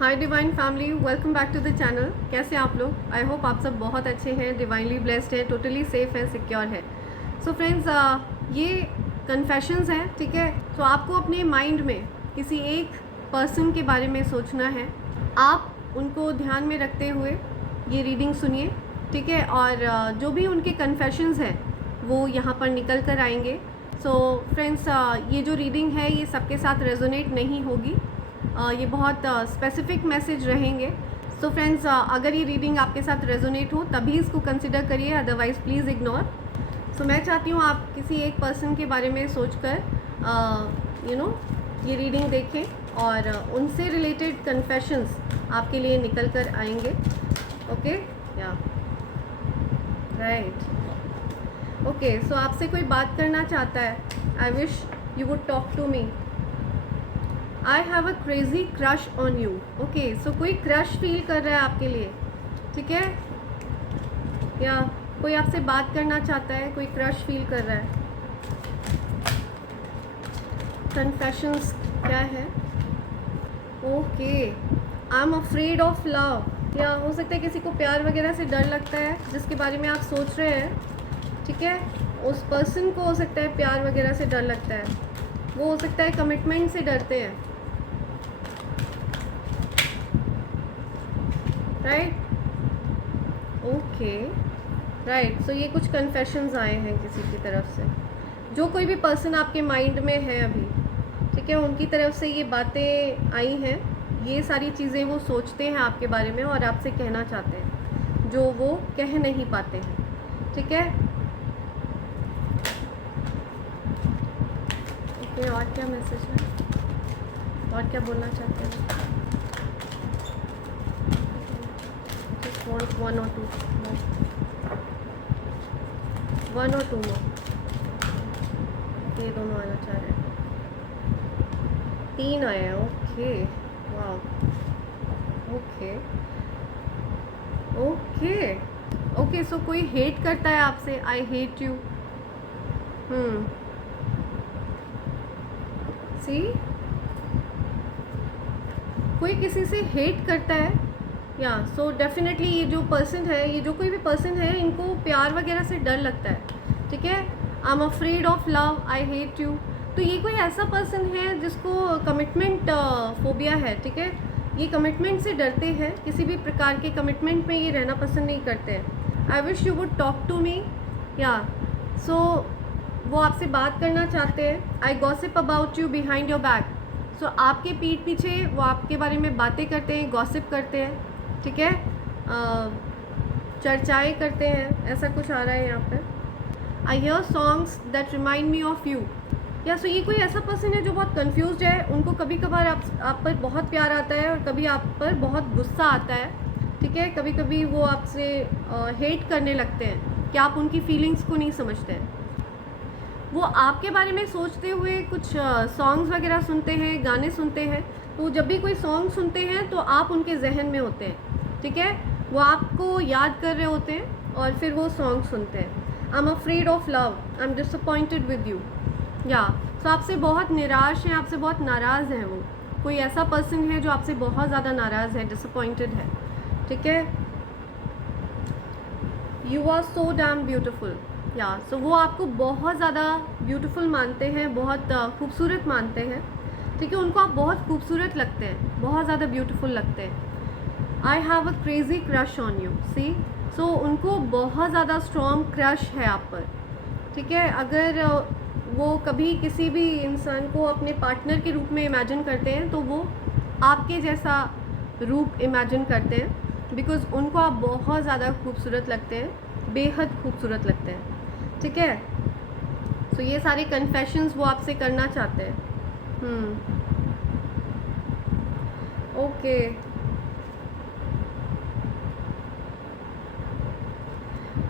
Hi divine family, welcome back to the channel. कैसे हैं आप लोग? आई होप आप सब बहुत अच्छे हैं, डिवाइनली ब्लेस्ड हैं, टोटली सेफ हैं, सिक्योर है। सो फ्रेंड्स, ये कन्फेशंस हैं, ठीक है। तो आपको अपने माइंड में किसी एक पर्सन के बारे में सोचना है। आप उनको ध्यान में रखते हुए ये रीडिंग सुनिए, ठीक है। और जो भी उनके कन्फेशंस हैं वो यहाँ पर निकल कर आएंगे। सो फ्रेंड्स, ये जो रीडिंग है ये सबके साथ रेजोनेट नहीं होगी। ये बहुत स्पेसिफिक मैसेज रहेंगे। सो फ्रेंड्स, अगर ये रीडिंग आपके साथ रेजोनेट हो तभी इसको कंसिडर करिए, अदरवाइज़ प्लीज़ इग्नोर। सो मैं चाहती हूँ आप किसी एक पर्सन के बारे में सोचकर ये रीडिंग देखें और उनसे रिलेटेड कन्फेशंस आपके लिए निकल कर आएंगे। ओके, या राइट। ओके, सो आपसे कोई बात करना चाहता है। I wish you would talk to me. I have a crazy crush on you. Okay, so कोई क्रश फील कर रहा है आपके लिए, ठीक है। या कोई आपसे बात करना चाहता है, कोई क्रश फील कर रहा है। कन्फेशंस क्या है? Okay, I am afraid of love. या हो सकता है किसी को प्यार वगैरह से डर लगता है, जिसके बारे में आप सोच रहे हैं, ठीक है। उस पर्सन को हो सकता है प्यार वगैरह से डर लगता है। वो हो सकता है कमिटमेंट से डरते हैं, राइट। Okay, right. सो ये कुछ कन्फेशंस आए हैं किसी की तरफ से। जो कोई भी पर्सन आपके माइंड में है अभी, ठीक है, उनकी तरफ से ये बातें आई हैं। ये सारी चीज़ें वो सोचते हैं आपके बारे में और आपसे कहना चाहते हैं, जो वो कह नहीं पाते हैं, ठीक है। ओके, और क्या मैसेज है, और क्या बोलना चाहते हैं? वन और टू मोर। ये दोनों आना चाह रहे हैं। 3 आए हैं। ओके, वाह। ओके ओके ओके, सो कोई हेट करता है आपसे। I hate you. सी, कोई किसी से हेट करता है। या सो डेफिनेटली ये जो पर्सन है, ये जो कोई भी पर्सन है, इनको प्यार वगैरह से डर लगता है, ठीक है। I am afraid of love, I hate you. तो ये कोई ऐसा पर्सन है जिसको कमिटमेंट फोबिया है, ठीक है। ये कमिटमेंट से डरते हैं, किसी भी प्रकार के कमिटमेंट में ये रहना पसंद नहीं करते हैं। I wish you would talk to me. या सो वो आपसे बात करना चाहते हैं। I gossip about you behind your back. So आपके पीठ पीछे वो आपके बारे में बातें करते हैं, गॉसिप करते हैं, ठीक है। चर्चाएँ करते हैं, ऐसा कुछ आ रहा है यहाँ पर। I hear songs that remind me of you. या सो ये कोई ऐसा पर्सन है जो बहुत कंफ्यूज्ड है। उनको कभी कभार आप पर बहुत प्यार आता है और कभी आप पर बहुत गुस्सा आता है, ठीक है। कभी कभी वो आपसे हेट करने लगते हैं कि आप उनकी फीलिंग्स को नहीं समझते हैं। वो आपके बारे में सोचते हुए कुछ सॉन्ग्स वगैरह सुनते हैं, गाने सुनते हैं। तो जब भी कोई सॉन्ग सुनते हैं तो आप उनके जहन में होते हैं, ठीक है। वो आपको याद कर रहे होते हैं और फिर वो सॉन्ग सुनते हैं। I am afraid of love, I am disappointed with you. या सो आपसे बहुत निराश हैं, आपसे बहुत नाराज़ हैं। वो कोई ऐसा पर्सन है जो आपसे बहुत ज़्यादा नाराज़ है, डिसअपॉइंटेड है, ठीक है। You are so damn beautiful. या सो वो आपको बहुत ज़्यादा ब्यूटीफुल मानते हैं, बहुत खूबसूरत मानते हैं, ठीक है। उनको आप बहुत खूबसूरत लगते हैं, बहुत ज़्यादा ब्यूटीफुल लगते हैं। I have a crazy crush on you. See, so उनको बहुत ज़्यादा स्ट्रॉन्ग क्रश है आप पर, ठीक है। अगर वो कभी किसी भी इंसान को अपने पार्टनर के रूप में इमेजिन करते हैं तो वो आपके जैसा रूप इमेजिन करते हैं, बिकॉज़ उनको आप बहुत ज़्यादा खूबसूरत लगते हैं, बेहद खूबसूरत लगते हैं, ठीक है। तो ये सारे कन्फेशंस वो आपसे करना चाहते हैं। ओके,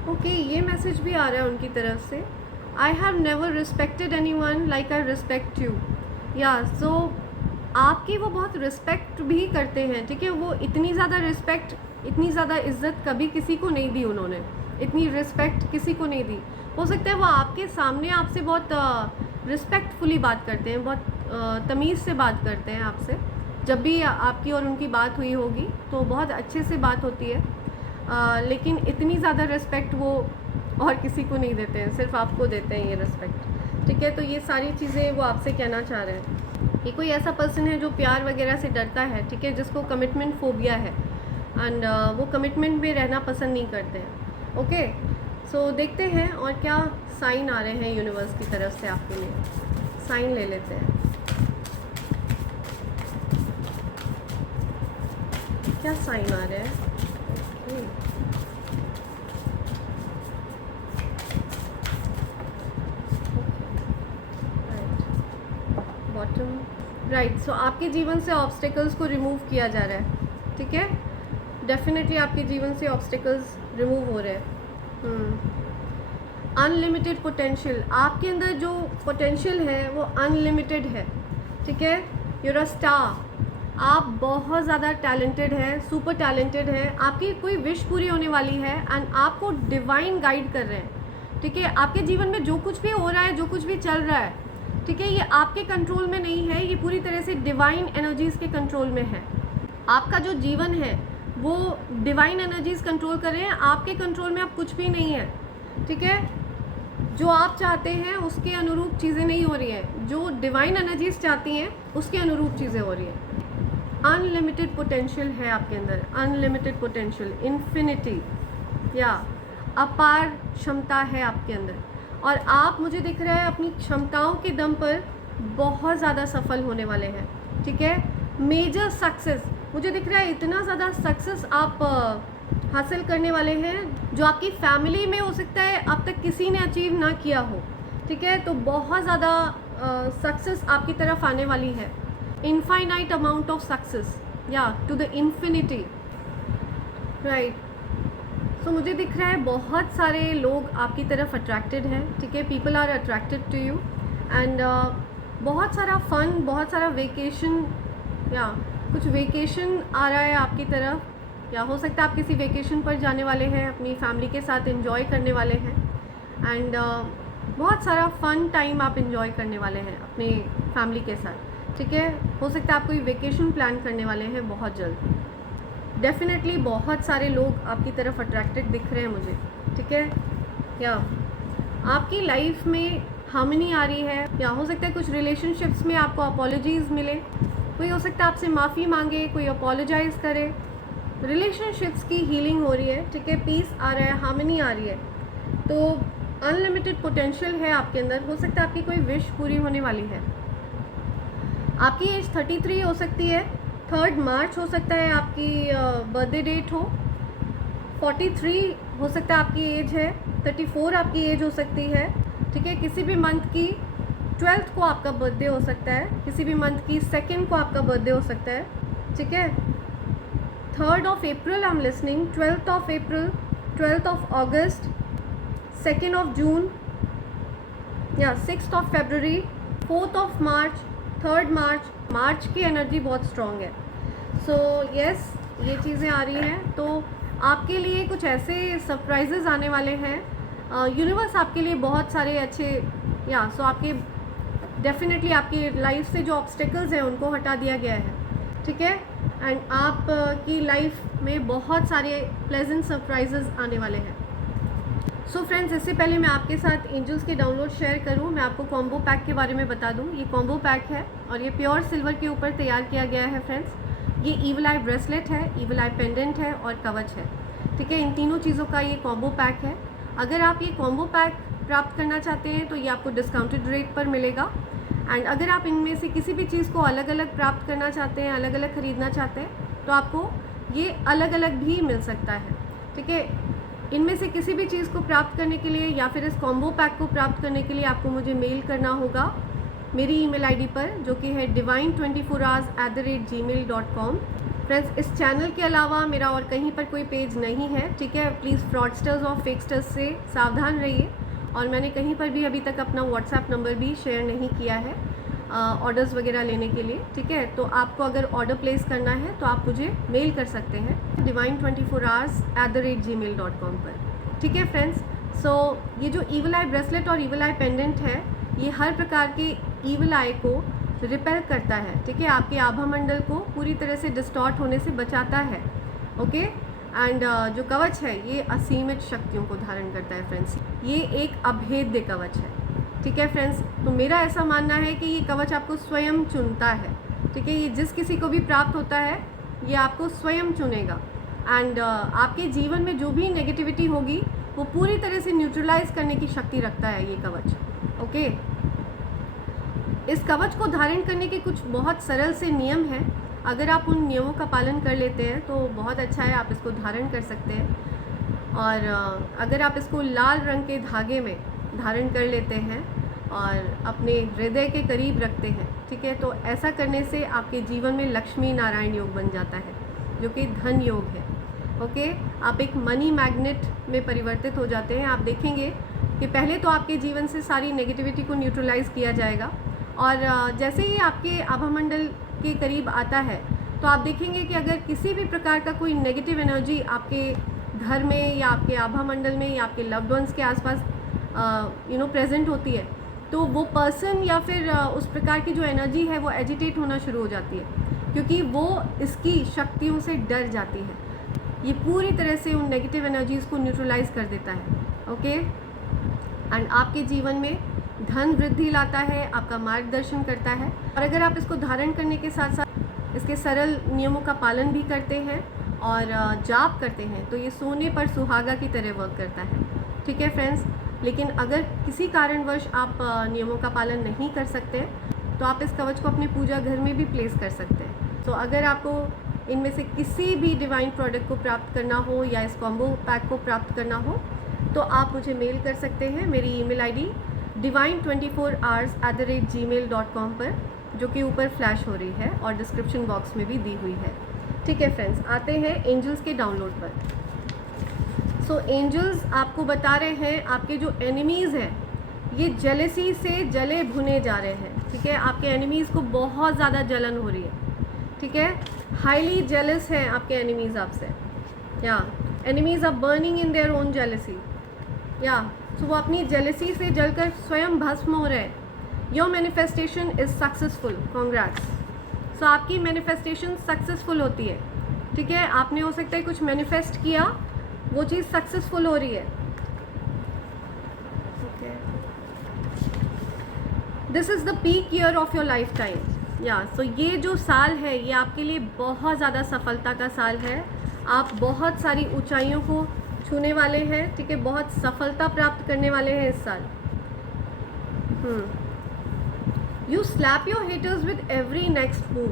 ओके, ये मैसेज भी आ रहा है उनकी तरफ से। I have never respected any one like I respect you. या सो आपकी वो बहुत रिस्पेक्ट भी करते हैं, ठीक है। वो इतनी ज़्यादा रिस्पेक्ट, इतनी ज़्यादा इज्जत कभी किसी को नहीं दी उन्होंने, इतनी रिस्पेक्ट किसी को नहीं दी। हो सकता है वो आपके सामने आपसे बहुत रिस्पेक्टफुली बात करते हैं, बहुत तमीज़ से बात करते हैं आपसे, जब भी आपकी और उनकी बात हुई होगी तो बहुत अच्छे से बात होती है, लेकिन इतनी ज़्यादा रिस्पेक्ट वो और किसी को नहीं देते हैं, सिर्फ आपको देते हैं ये रिस्पेक्ट, ठीक है। तो ये सारी चीज़ें वो आपसे कहना चाह रहे हैं। ये कोई ऐसा पर्सन है जो प्यार वगैरह से डरता है, ठीक है, जिसको कमिटमेंट फोबिया है एंड वो कमिटमेंट में रहना पसंद नहीं करते हैं। ओके, सो देखते हैं और क्या साइन आ रहे हैं यूनिवर्स की तरफ से आपके लिए। साइन ले लेते हैं, क्या साइन आ रहा है। Bottom right. सो आपके जीवन से ऑब्स्टेकल्स को रिमूव किया जा रहा है, ठीक है। डेफिनेटली आपके जीवन से ऑब्स्टेकल्स रिमूव हो रहे हैं। अनलिमिटेड पोटेंशियल, आपके अंदर जो पोटेंशियल है वो अनलिमिटेड है, ठीक है। यूर अ स्टार, आप बहुत ज़्यादा टैलेंटेड है, सुपर टैलेंटेड है, आपकी कोई विश पूरी होने वाली है एंड आपको डिवाइन गाइड कर रहे हैं, ठीक है। आपके जीवन में जो कुछ भी हो रहा है, जो कुछ भी चल रहा है, ठीक है, ये आपके कंट्रोल में नहीं है, ये पूरी तरह से डिवाइन एनर्जीज़ के कंट्रोल में है। आपका जो जीवन है वो डिवाइन एनर्जीज़ कंट्रोल कर रहे हैं, आपके कंट्रोल में अब कुछ भी नहीं है, ठीक है। जो आप चाहते हैं उसके अनुरूप चीज़ें नहीं हो रही हैं, जो डिवाइन एनर्जीज़ चाहती हैं उसके अनुरूप चीज़ें हो रही हैं। अनलिमिटेड पोटेंशियल है आपके अंदर, अनलिमिटेड पोटेंशियल, इन्फिनिटी या अपार क्षमता है आपके अंदर, और आप, मुझे दिख रहा है, अपनी क्षमताओं के दम पर बहुत ज़्यादा सफल होने वाले हैं, ठीक है। मेजर सक्सेस मुझे दिख रहा है, इतना ज़्यादा सक्सेस आप हासिल करने वाले हैं जो आपकी फैमिली में हो सकता है अब तक किसी ने अचीव ना किया हो, ठीक है। तो बहुत ज़्यादा सक्सेस आपकी तरफ आने वाली है, इनफाइनाइट अमाउंट ऑफ सक्सेस या टू द इन्फिनिटी, राइट। सो मुझे दिख रहा है बहुत सारे लोग आपकी तरफ अट्रैक्टेड हैं, ठीक है। People are attracted to you and बहुत सारा फन, बहुत सारा वेकेशन या कुछ वेकेशन आ रहा है आपकी तरफ, या हो सकता है आप किसी वेकेशन पर जाने वाले हैं, अपनी फैमिली के साथ एंजॉय करने वाले हैं एंड बहुत सारा फन टाइम आप एंजॉय करने वाले हैं अपनी फैमिली के साथ, ठीक है। हो सकता है आप कोई वेकेशन प्लान करने वाले हैं बहुत जल्द। डेफिनेटली बहुत सारे लोग आपकी तरफ अट्रैक्टेड दिख रहे हैं मुझे, ठीक है। या आपकी लाइफ में हार्मनी आ रही है, या हो सकता है कुछ रिलेशनशिप्स में आपको अपॉलॉजीज़ मिले, कोई हो सकता है आपसे माफ़ी मांगे, कोई अपोलोजाइज़ करे, रिलेशनशिप्स की हीलिंग हो रही है, ठीक है। पीस आ रहा है, हार्मनी आ रही है, तो अनलिमिटेड पोटेंशियल है आपके अंदर। हो सकता है आपकी कोई विश पूरी होने वाली है। आपकी एज 33 हो सकती है, 3 मार्च हो सकता है आपकी बर्थडे डेट हो, 43 हो सकता है आपकी एज है, 34 आपकी एज हो सकती है, ठीक है। किसी भी मंथ की 12th को आपका बर्थडे हो सकता है, किसी भी मंथ की 2nd को आपका बर्थडे हो सकता है, ठीक है। 3rd of April I am listening, 12th of April, 12th of August, 2nd of June या 6th of February, 4th of March, 3rd March। मार्च की एनर्जी बहुत स्ट्रॉन्ग है। सो यस, ये चीज़ें आ रही हैं, तो आपके लिए कुछ ऐसे सरप्राइजेज़ आने वाले हैं। यूनिवर्स आपके लिए बहुत सारे अच्छे, या सो आपके डेफिनेटली आपकी लाइफ से जो ऑब्स्टेकल्स हैं उनको हटा दिया गया है, ठीक है। एंड आप की लाइफ में बहुत सारे प्लेजेंट सरप्राइजेज़ आने वाले हैं। सो फ्रेंड्स, इससे पहले मैं आपके साथ एंजल्स के डाउनलोड शेयर करूं, मैं आपको कॉम्बो पैक के बारे में बता दूं। ये कॉम्बो पैक है और ये प्योर सिल्वर के ऊपर तैयार किया गया है फ्रेंड्स। ये ईवल आई ब्रेसलेट है, ईवल आई पेंडेंट है और कवच है, ठीक है। इन तीनों चीज़ों का ये कॉम्बो पैक है। अगर आप ये कॉम्बो पैक प्राप्त करना चाहते हैं तो ये आपको डिस्काउंटेड रेट पर मिलेगा। एंड अगर आप इनमें से किसी भी चीज़ को अलग अलग प्राप्त करना चाहते हैं, अलग अलग ख़रीदना चाहते हैं, तो आपको ये अलग अलग भी मिल सकता है, ठीक है। इनमें से किसी भी चीज़ को प्राप्त करने के लिए या फिर इस कॉम्बो पैक को प्राप्त करने के लिए आपको मुझे मेल करना होगा मेरी ईमेल आईडी पर, जो कि है divine24hours@gmail.com। फ्रेंड्स, इस चैनल के अलावा मेरा और कहीं पर कोई पेज नहीं है, ठीक है। प्लीज़ फ्रॉडस्टर्स और फेकस्टर्स से सावधान रहिए। और मैंने कहीं पर भी अभी तक अपना व्हाट्सएप नंबर भी शेयर नहीं किया है ऑर्डर्स वगैरह लेने के लिए, ठीक है। तो आपको अगर ऑर्डर प्लेस करना है तो आप मुझे मेल कर सकते हैं divine24hours@gmail.com पर, ठीक है फ्रेंड्स। सो ये जो ईवल आई ब्रेसलेट और ईवल आई पेंडेंट है, ये हर प्रकार के ईवल आई को रिपेल करता है, ठीक है, आपके आभा मंडल को पूरी तरह से डिस्टॉर्ट होने से बचाता है। ओके, एंड जो कवच है ये असीमित शक्तियों को धारण करता है फ्रेंड्स, ये एक अभेद्य कवच है, ठीक है फ्रेंड्स। तो मेरा ऐसा मानना है कि ये कवच आपको स्वयं चुनता है, ठीक है, ये जिस किसी को भी प्राप्त होता है ये आपको स्वयं चुनेगा। एंड आपके जीवन में जो भी नेगेटिविटी होगी वो पूरी तरह से न्यूट्रलाइज करने की शक्ति रखता है ये कवच। ओके, इस कवच को धारण करने के कुछ बहुत सरल से नियम हैं, अगर आप उन नियमों का पालन कर लेते हैं तो बहुत अच्छा है, आप इसको धारण कर सकते हैं। और अगर आप इसको लाल रंग के धागे में धारण कर लेते हैं और अपने हृदय के करीब रखते हैं, ठीक है, तो ऐसा करने से आपके जीवन में लक्ष्मी नारायण योग बन जाता है जो कि धन योग है। ओके, आप एक मनी मैग्नेट में परिवर्तित हो जाते हैं। आप देखेंगे कि पहले तो आपके जीवन से सारी नेगेटिविटी को न्यूट्रलाइज किया जाएगा, और जैसे ही आपके आभामंडल के करीब आता है तो आप देखेंगे कि अगर किसी भी प्रकार का कोई नेगेटिव एनर्जी आपके घर में या आपके आभामंडल में या आपके लव्ड वंस के आसपास प्रेजेंट होती है, तो वो पर्सन या फिर उस प्रकार की जो एनर्जी है वो एजिटेट होना शुरू हो जाती है, क्योंकि वो इसकी शक्तियों से डर जाती है। ये पूरी तरह से उन नेगेटिव एनर्जीज़ को न्यूट्रलाइज कर देता है। ओके, एंड आपके जीवन में धन वृद्धि लाता है, आपका मार्गदर्शन करता है। और अगर आप इसको धारण करने के साथ साथ इसके सरल नियमों का पालन भी करते हैं और जाप करते हैं तो ये सोने पर सुहागा की तरह वर्क करता है, ठीक है फ्रेंड्स। लेकिन अगर किसी कारणवश आप नियमों का पालन नहीं कर सकते तो आप इस कवच को अपने पूजा घर में भी प्लेस कर सकते हैं। तो अगर आपको इनमें से किसी भी डिवाइन प्रोडक्ट को प्राप्त करना हो या इस कॉम्बो पैक को प्राप्त करना हो तो आप मुझे मेल कर सकते हैं। मेरी ईमेल आईडी divine24hours@gmail.com पर, जो कि ऊपर फ्लैश हो रही है और डिस्क्रिप्शन बॉक्स में भी दी हुई है, ठीक है फ्रेंड्स। आते हैं एंजल्स के डाउनलोड पर। सो एंजल्स आपको बता रहे हैं आपके जो एनिमीज़ हैं ये जेलेसी से जले भुने जा रहे हैं, ठीक है। आपके एनिमीज़ को बहुत ज़्यादा जलन हो रही है, ठीक है। हाईली जेलस हैं आपके एनिमीज़ आपसे, या enemies are burning in their own jealousy, या सो वो अपनी जेलेसी से जलकर स्वयं भस्म हो रहे हैं। Your manifestation is successful, congrats. So आपकी मैनिफेस्टेशन सक्सेसफुल होती है, ठीक है। आपने हो सकता है कुछ मैनिफेस्ट किया, वो चीज़ सक्सेसफुल हो रही है। This is the peak year of your life time, या सो ये जो साल है ये आपके लिए बहुत ज़्यादा सफलता का साल है। आप बहुत सारी ऊंचाइयों को छूने वाले हैं, ठीक है, बहुत सफलता प्राप्त करने वाले हैं इस साल। You slab your haters with every next move,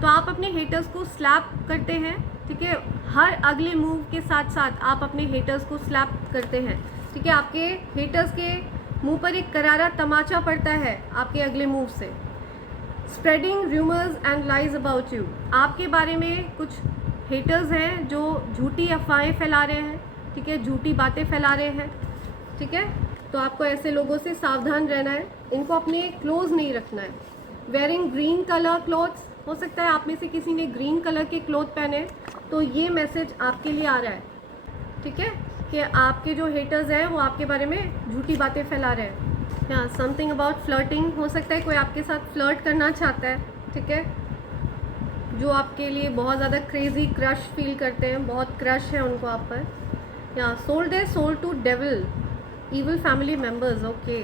तो आप अपने हेटर्स को स्लैप करते हैं, ठीक है। हर अगले मूव के साथ साथ आप अपने हेटर्स को स्लैप करते हैं, ठीक है। आपके हेटर्स के मुंह पर एक करारा तमाचा पड़ता है आपके अगले मूव से। Spreading rumours and lies about you, आपके बारे में कुछ हेटर्स हैं जो झूठी अफवाहें फैला रहे हैं, ठीक है, झूठी बातें फैला रहे हैं, ठीक है। तो आपको ऐसे लोगों से सावधान रहना है, इनको अपने क्लोज नहीं रखना है। वेयरिंग ग्रीन कलर क्लोथ्स, हो सकता है आप में से किसी ने ग्रीन कलर के क्लोथ पहने, तो ये मैसेज आपके लिए आ रहा है, ठीक है, कि आपके जो हेटर्स हैं वो आपके बारे में झूठी बातें फैला रहे हैं। या समथिंग अबाउट फ्लर्टिंग, हो सकता है कोई आपके साथ फ्लर्ट करना चाहता है, ठीक है, जो आपके लिए बहुत ज़्यादा क्रेजी क्रश फील करते हैं, बहुत क्रश है उनको आप पर। या sold their soul to devil, evil family members. Okay,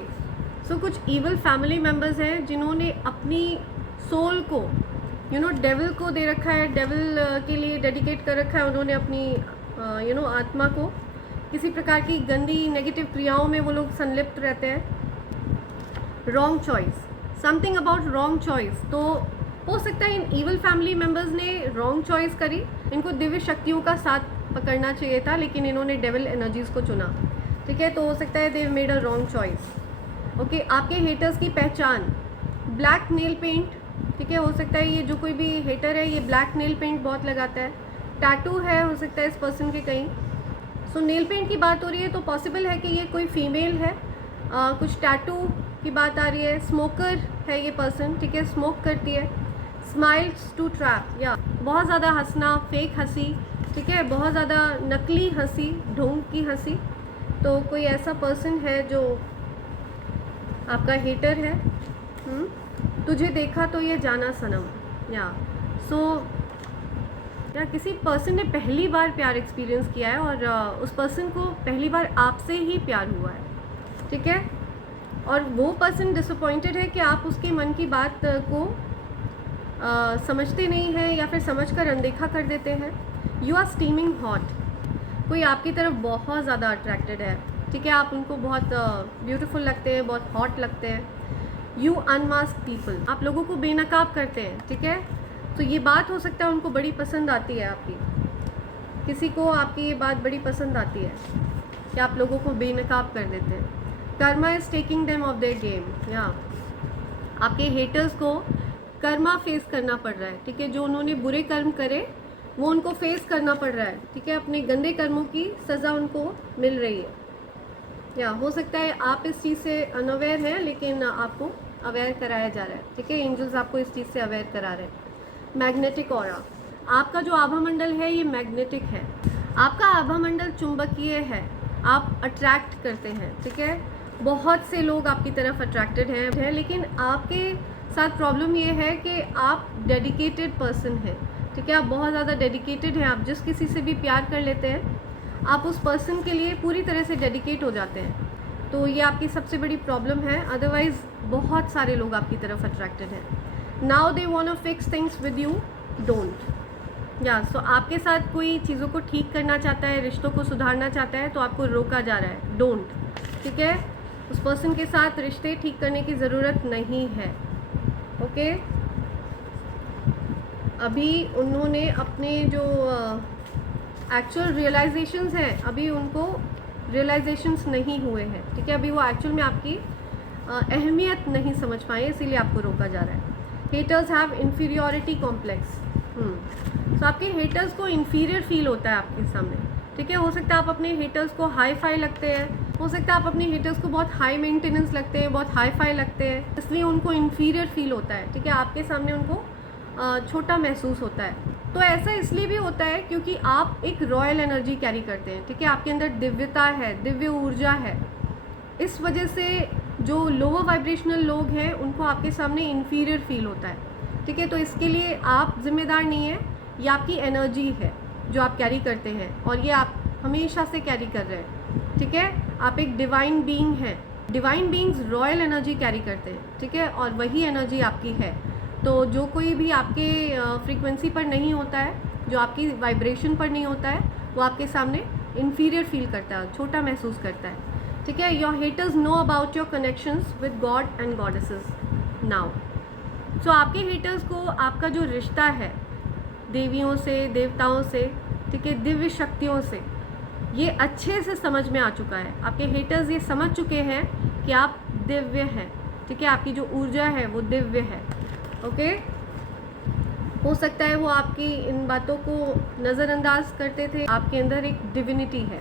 so कुछ ईविल फैमिली मेम्बर्स हैं जिन्होंने अपनी सोल को डेविल को दे रखा है, डेविल के लिए डेडिकेट कर रखा है उन्होंने अपनी आत्मा को। किसी प्रकार की गंदी नेगेटिव क्रियाओं में वो लोग संलिप्त रहते हैं। Wrong choice, something about wrong choice, तो हो सकता है इन ईविल फैमिली मेम्बर्स ने रॉन्ग चॉइस करी, इनको दिव्य शक्तियों का साथ पकड़ना चाहिए था लेकिन इन्होंने डेविल एनर्जीज़ को चुना, ठीक है। तो हो सकता है they made a wrong choice. Okay, आपके हेटर्स की पहचान, ब्लैक नेल पेंट, ठीक है, हो सकता है ये जो कोई भी हेटर है ये ब्लैक नेल पेंट बहुत लगाता है। टैटू है हो सकता है इस पर्सन के कहीं। सो नेल पेंट की बात हो रही है तो पॉसिबल है कि ये कोई फीमेल है। कुछ टैटू की बात आ रही है। स्मोकर है ये पर्सन, ठीक है, स्मोक करती है। स्माइल्स टू ट्रैप, या बहुत ज़्यादा हंसना, फेक हंसी, ठीक है, बहुत ज़्यादा नकली हंसी, ढोंग की हंसी। तो कोई ऐसा पर्सन है जो आपका हेटर है। तुझे देखा तो ये जाना सनम, या सो या किसी पर्सन ने पहली बार प्यार एक्सपीरियंस किया है और उस पर्सन को पहली बार आपसे ही प्यार हुआ है, ठीक है, और वो पर्सन डिसअपॉइंटेड है कि आप उसके मन की बात को समझते नहीं हैं या फिर समझकर अनदेखा कर देते हैं। यू आर स्टीमिंग हॉट, कोई आपकी तरफ बहुत ज़्यादा अट्रैक्टेड है, ठीक है, आप उनको बहुत ब्यूटीफुल लगते हैं, बहुत हॉट लगते हैं। यू अनमास्क पीपल, आप लोगों को बेनकाब करते हैं, ठीक है, तो ये बात हो सकता है उनको बड़ी पसंद आती है आपकी, किसी को आपकी ये बात बड़ी पसंद आती है कि आप लोगों को बेनकाब कर देते हैं। Karma is taking them of their game, या आपके हेटर्स को कर्मा फेस करना पड़ रहा है, ठीक है, जो उन्होंने बुरे कर्म करे वो उनको फेस करना पड़ रहा है, ठीक है, अपने गंदे कर्मों की सज़ा उनको मिल रही है। या हो सकता है आप इस चीज़ से अनअवेयर हैं लेकिन आपको अवेयर कराया जा रहा है, ठीक है, एंजल्स आपको इस चीज़ से अवेयर करा रहे हैं। मैग्नेटिक ऑरा, आपका जो आभा मंडल है ये मैग्नेटिक है, आपका आभा मंडल चुंबकीय है, आप अट्रैक्ट करते हैं, ठीक है, बहुत से लोग आपकी तरफ अट्रैक्टेड हैं, लेकिन आपके साथ प्रॉब्लम ये है कि आप डेडिकेटेड पर्सन हैं, ठीक है, आप बहुत ज़्यादा डेडिकेटेड हैं, आप जिस किसी से भी प्यार कर लेते हैं आप उस पर्सन के लिए पूरी तरह से डेडिकेट हो जाते हैं, तो ये आपकी सबसे बड़ी प्रॉब्लम है। अदरवाइज़ बहुत सारे लोग आपकी तरफ अट्रैक्टेड हैं। Now they want to fix things with you, don't, या सो आपके साथ कोई चीज़ों को ठीक करना चाहता है, रिश्तों को सुधारना चाहता है तो आपको रोका जा रहा है, डोंट, ठीक है, उस पर्सन के साथ रिश्ते ठीक करने की ज़रूरत नहीं है, ओके। अभी उन्होंने अपने जो एक्चुअल रियलाइजेशंस हैं अभी उनको रियलाइजेशंस नहीं हुए हैं, ठीक है, अभी वो एक्चुअल में आपकी अहमियत नहीं समझ पाए, इसीलिए आपको रोका जा रहा है। हेटर्स हैव इन्फीरियोरिटी कॉम्प्लेक्स, तो आपके हेटर्स को इन्फीरियर फील होता है आपके सामने, ठीक है, हो सकता है आप अपने हेटर्स को हाई फाई लगते हैं, हो सकता है आप अपने हेटर्स को बहुत हाई मेंटेनेंस लगते हैं, बहुत हाई फाई लगते हैं, इसलिए उनको इन्फीरियर फील होता है, ठीक है, आपके सामने उनको छोटा महसूस होता है। तो ऐसा इसलिए भी होता है क्योंकि आप एक रॉयल एनर्जी कैरी करते हैं, ठीक है, आपके अंदर दिव्यता है, दिव्य ऊर्जा है, इस वजह से जो लोअर वाइब्रेशनल लोग हैं उनको आपके सामने इन्फीरियर फील होता है, ठीक है, तो इसके लिए आप जिम्मेदार नहीं हैं, ये आपकी एनर्जी है जो आप कैरी करते हैं और ये आप हमेशा से कैरी कर रहे हैं, ठीक है, आप एक डिवाइन बीइंग हैं, divine beings royal energy carry करते हैं, ठीक है, और वही एनर्जी आपकी है। तो जो कोई भी आपके फ्रीक्वेंसी पर नहीं होता है, जो आपकी वाइब्रेशन पर नहीं होता है, वो आपके सामने इन्फीरियर फील करता है, छोटा महसूस करता है, ठीक है। Your haters know about your connections with god and goddesses now, so आपके हेटर्स को आपका जो रिश्ता है देवियों से, देवताओं से, ठीक है, दिव्य शक्तियों से, ये अच्छे से समझ में आ चुका है। आपके हेटर्स ये समझ चुके हैं कि आप दिव्य हैं, ठीक है, आपकी जो ऊर्जा है वो दिव्य है, ओके। हो सकता है वो आपकी इन बातों को नज़रअंदाज करते थे, आपके अंदर एक डिविनिटी है।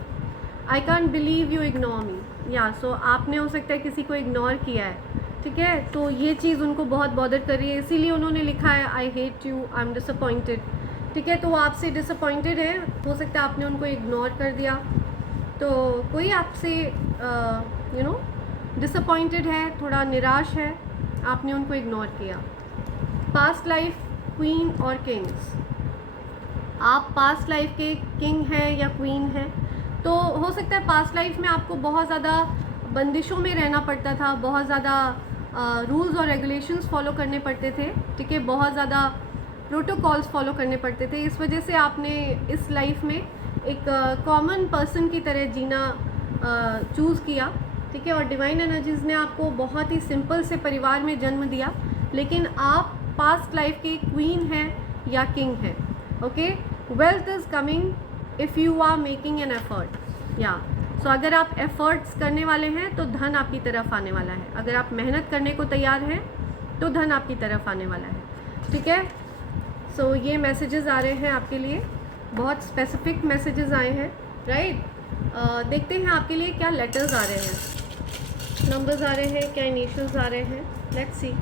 I can't believe you ignore me, या सो आपने हो सकता है किसी को इग्नोर किया है, ठीक है, तो ये चीज़ उनको बहुत बॉदर कर रही है, इसीलिए उन्होंने लिखा है I hate you, I am disappointed, ठीक है, तो वो आपसे डिसअपॉइंटेड है, हो सकता है आपने उनको इग्नोर कर दिया, तो कोई आपसे यू नो डिसअपॉइंटेड है, थोड़ा निराश है, आपने उनको इग्नोर किया। पास्ट लाइफ क्वीन और किंग्स, आप पास्ट लाइफ के किंग हैं या क्वीन हैं, तो हो सकता है पास्ट लाइफ में आपको बहुत ज़्यादा बंदिशों में रहना पड़ता था, बहुत ज़्यादा रूल्स और रेगुलेशंस फॉलो करने पड़ते थे, ठीक है, बहुत ज़्यादा प्रोटोकॉल्स फॉलो करने पड़ते थे, इस वजह से आपने इस लाइफ में एक कॉमन पर्सन की तरह जीना चूज़ किया, ठीक है, और डिवाइन एनर्जीज़ ने आपको बहुत ही सिंपल से परिवार में जन्म दिया, लेकिन आप पास्ट लाइफ के क्वीन हैं या किंग हैं, okay. Wealth is coming if you are making an effort, या सो अगर आप एफर्ट्स करने वाले हैं तो धन आपकी तरफ आने वाला है, अगर आप मेहनत करने को तैयार हैं तो धन आपकी तरफ आने वाला है, ठीक है। सो ये मैसेजेस आ रहे हैं आपके लिए, बहुत स्पेसिफिक मैसेजेस आए हैं, राइट। देखते हैं आपके लिए क्या लेटर्स आ रहे हैं, नंबर्स आ रहे हैं, क्या इनिशियल्स आ रहे हैं, लेट्स सी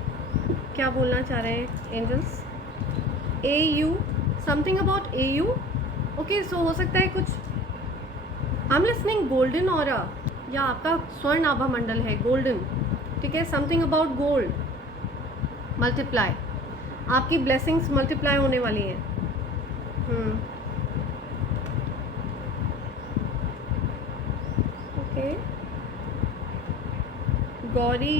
क्या बोलना चाह रहे हैं angels. A U, something about A U, okay, so हो सकता है कुछ I am listening golden aura, या आपका स्वर्ण आभा मंडल है गोल्डन, ठीक है, समथिंग अबाउट गोल्ड, मल्टीप्लाई, आपकी ब्लेसिंग्स मल्टीप्लाई होने वाली हैं। ओके, गौरी,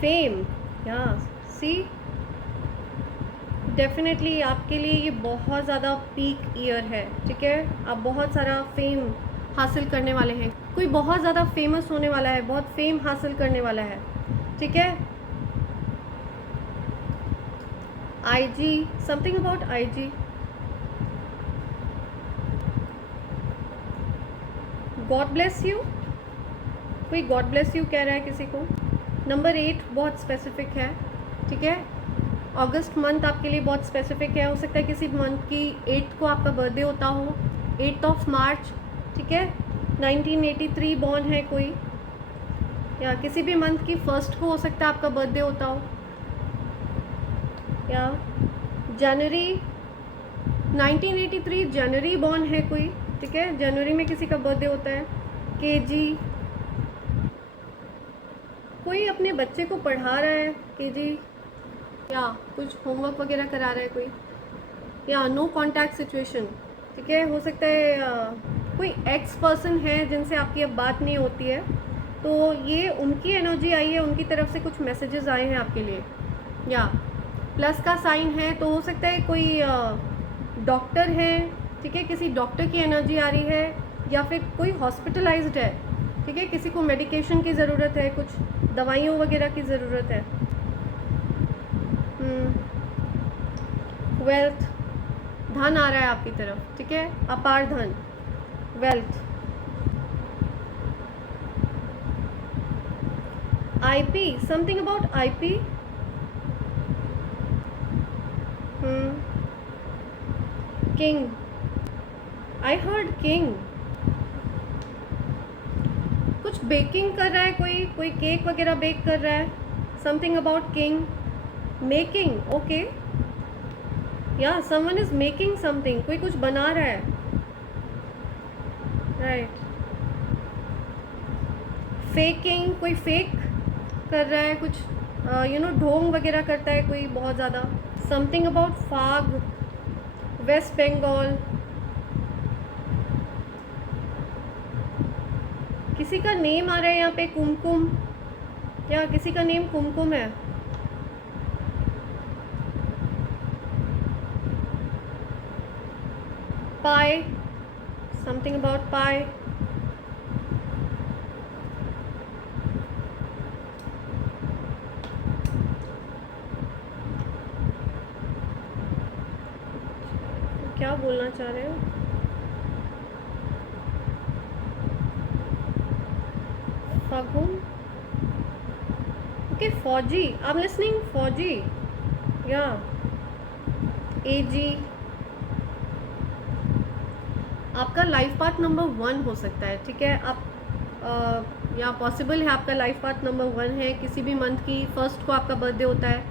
फेम, या सी डेफिनेटली आपके लिए ये बहुत ज़्यादा पीक ईयर है, ठीक है। आप बहुत सारा फेम हासिल करने वाले हैं, कोई बहुत ज़्यादा फेमस होने वाला है, बहुत फेम हासिल करने वाला है, ठीक है। IG, something about IG, God bless you, कोई गॉड ब्लेस यू कह रहा है किसी को। नंबर 8 बहुत स्पेसिफिक है, ठीक है। अगस्त मंथ आपके लिए बहुत स्पेसिफिक है, हो सकता है किसी मंथ की 8 को आपका बर्थडे होता हो, 8 ऑफ मार्च, ठीक है। 1983 बॉर्न है कोई, या किसी भी मंथ की 1st को हो सकता है आपका बर्थडे होता हो, या जनवरी 1983 जनवरी बॉर्न है कोई, ठीक है। जनवरी में किसी का बर्थडे होता है। KG, कोई अपने बच्चे को पढ़ा रहा है KG, या कुछ होमवर्क वगैरह करा रहा है कोई, या नो कॉन्टैक्ट सिचुएशन, ठीक है। हो सकता है कोई एक्स पर्सन है जिनसे आपकी अब बात नहीं होती है, तो ये उनकी एनर्जी आई है, उनकी तरफ से कुछ मैसेजेस आए हैं आपके लिए, या प्लस का साइन है, तो हो सकता है कोई डॉक्टर है, ठीक है, किसी डॉक्टर की एनर्जी आ रही है, या फिर कोई हॉस्पिटलाइज्ड है, ठीक है, किसी को मेडिकेशन की ज़रूरत है, कुछ दवाइयों वगैरह की ज़रूरत है। वेल्थ, धन आ रहा है आपकी तरफ, ठीक है, अपार धन, wealth. IP, something about IP, king, I heard king, कुछ बेकिंग कर रहा है कोई केक वगैरह बेक कर रहा है, something about king, making, okay, या समवन इज मेकिंग समथिंग, कोई कुछ बना रहा है, राइट। फेकिंग, कोई फेक कर रहा है कुछ, ढोंग वगैरह करता है कोई बहुत ज़्यादा, समथिंग अबाउट फाग, वेस्ट बंगाल, किसी का नेम आ रहा है यहाँ पे कुमकुम, या किसी का नेम कुमकुम है। पाई, समथिंग अबाउट पाई, क्या बोलना चाह रहे हो। फागुन, ओके, फौजी, आई एम लिसनिंग, फौजी, या AG, आपका लाइफ पाथ नंबर 1 हो सकता है, ठीक है। आप या पॉसिबल है आपका लाइफ पाथ नंबर 1 है, किसी भी मंथ की 1st को आपका बर्थडे होता है,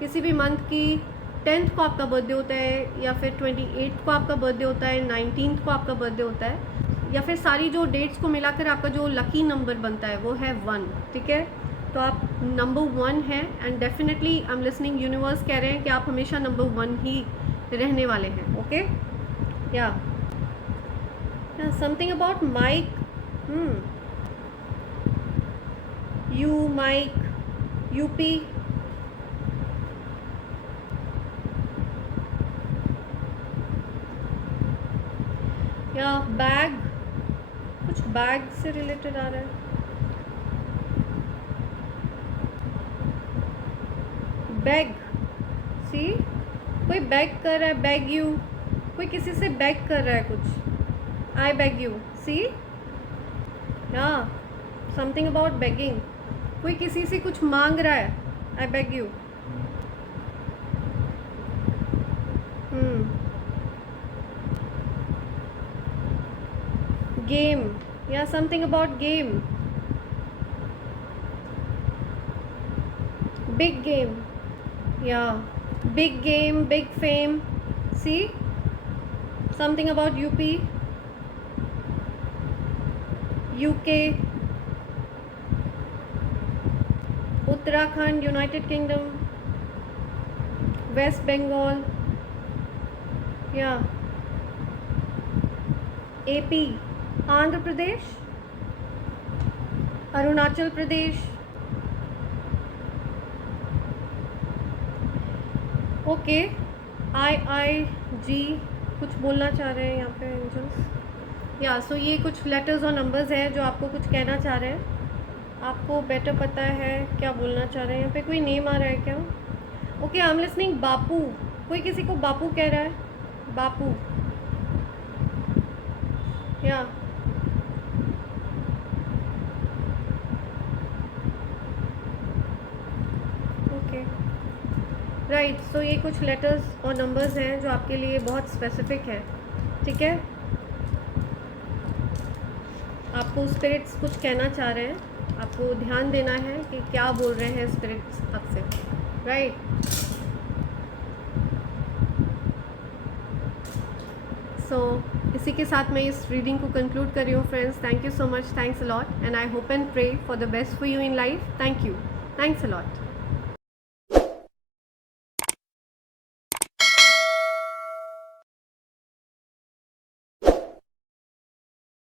किसी भी मंथ की 10th को आपका बर्थडे होता है, या फिर 28 को आपका बर्थडे होता है, 19th को आपका बर्थडे होता है, या फिर सारी जो डेट्स को मिलाकर आपका जो लकी नंबर बनता है वो है 1, ठीक है। तो आप नंबर 1 हैं, and definitely I am listening, universe कह रहे हैं कि आप हमेशा नंबर 1 ही रहने वाले हैं, ओके, या something about mike, you, mike, UP, या बैग, कुछ बैग से रिलेटेड आ रहा है, बैग, सी, कोई बैग कर रहा है, बैग यू, कोई किसी से बैग कर रहा है कुछ, आई बैग यू, सी, या समथिंग अबाउट बेगिंग, कोई किसी से कुछ मांग रहा है, आई बैग यू, गेम, या something about game, big game, या big game, big fame, see, something about UP, UK, Uttarakhand, United Kingdom, West Bengal, या AP, Andhra Pradesh, Arunachal Pradesh, okay, IIG कुछ बोलना चाह रहे हैं यहाँ पे एंजल्स, या सो ये कुछ लेटर्स और नंबर्स हैं जो आपको कुछ कहना चाह रहे हैं, आपको बेटर पता है क्या बोलना चाह रहे हैं। यहाँ पे कोई नेम आ रहा है क्या? ओके, आई एम लिसनिंग बापू, कोई किसी को बापू कह रहा है? बापू, या ओके, राइट। सो ये कुछ लेटर्स और नंबर्स हैं जो आपके लिए बहुत स्पेसिफिक है, ठीक है। आपको स्पिरिट्स कुछ कहना चाह रहे हैं, आपको ध्यान देना है कि क्या बोल रहे हैं स्पिरिट्स आपसे, राइट। सो इसी के साथ मैं इस रीडिंग को कंक्लूड कर रही हूँ friends. Thank you so much, thanks a lot, and I hope and pray for the best for you in life. Thank you, thanks a lot.